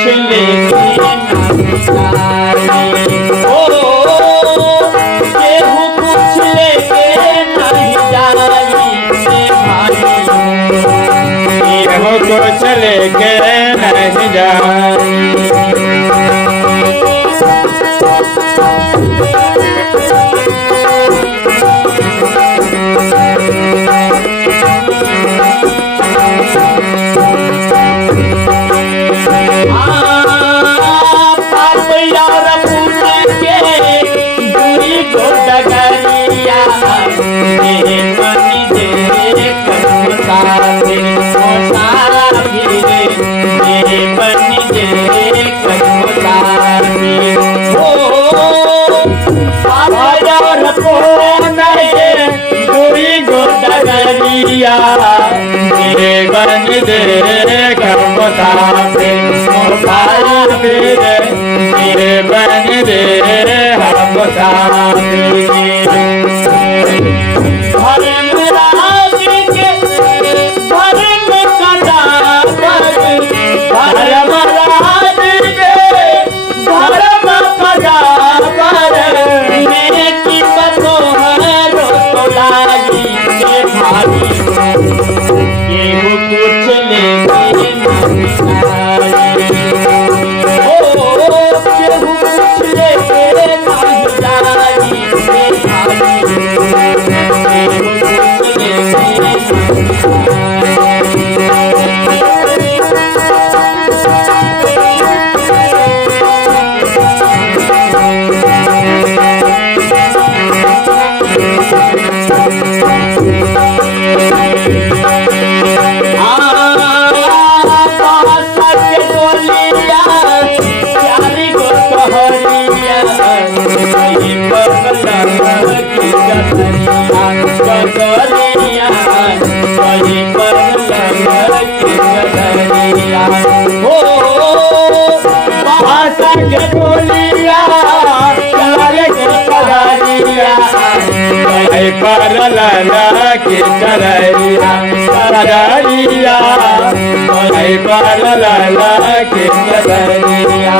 कुछ लेके नहीं जाई। ओ केहू कुछ लेके नहीं जाई रे भाइयों, केहू कुछ लेके नहीं जाई। बन दे कर्मसारे बन दे हम सारे। धर्मराज के धर्म कदा पर, धर्मराज के धर्म कदा पर, नेकी बतोहरो तोलाई के भाई। केहू कुछ लेके नहीं जाई। ओ केहू कुछ लेके नहीं जाई रे भाई। केहू कुछ लेके नहीं पर लला के चरैया चरैया पर लला के चरैया।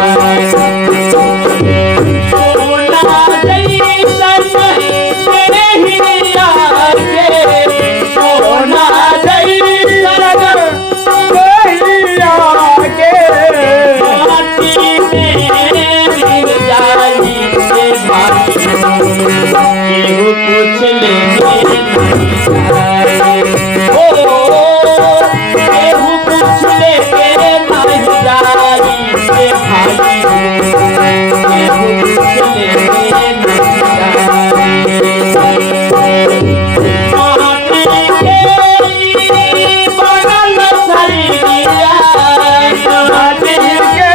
सोना जैसन देहिया के, सोना जैसन देहिया के, माटी में मिल जाई रे भाई। केहू कुछ लेके नहीं जाई। ओ केहू कुछ लेके नहीं जाई रे भाई। केहू कुछ लेके नहीं जाई। माटी के बनल शरीरिया, माटी के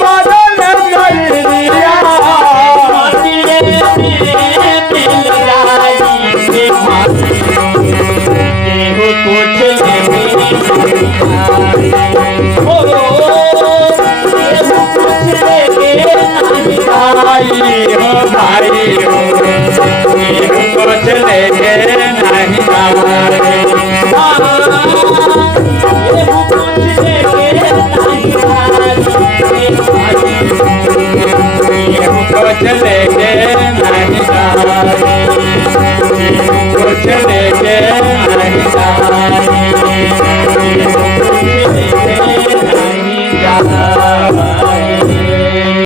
बदल शरीरिया, माटी मिल जाई रे भाई। केहू कुछ लेके नहीं जाई। ओ केहू कुछ लेके नहीं जाई हो भाई हो केहू कुछ लेके नहीं जाए। केहू कुछ लेके नहीं जाई रे भाई। केहू कुछ लेके नहीं जाए। केहू कुछ लेके नहीं जाए। नहीं जाई।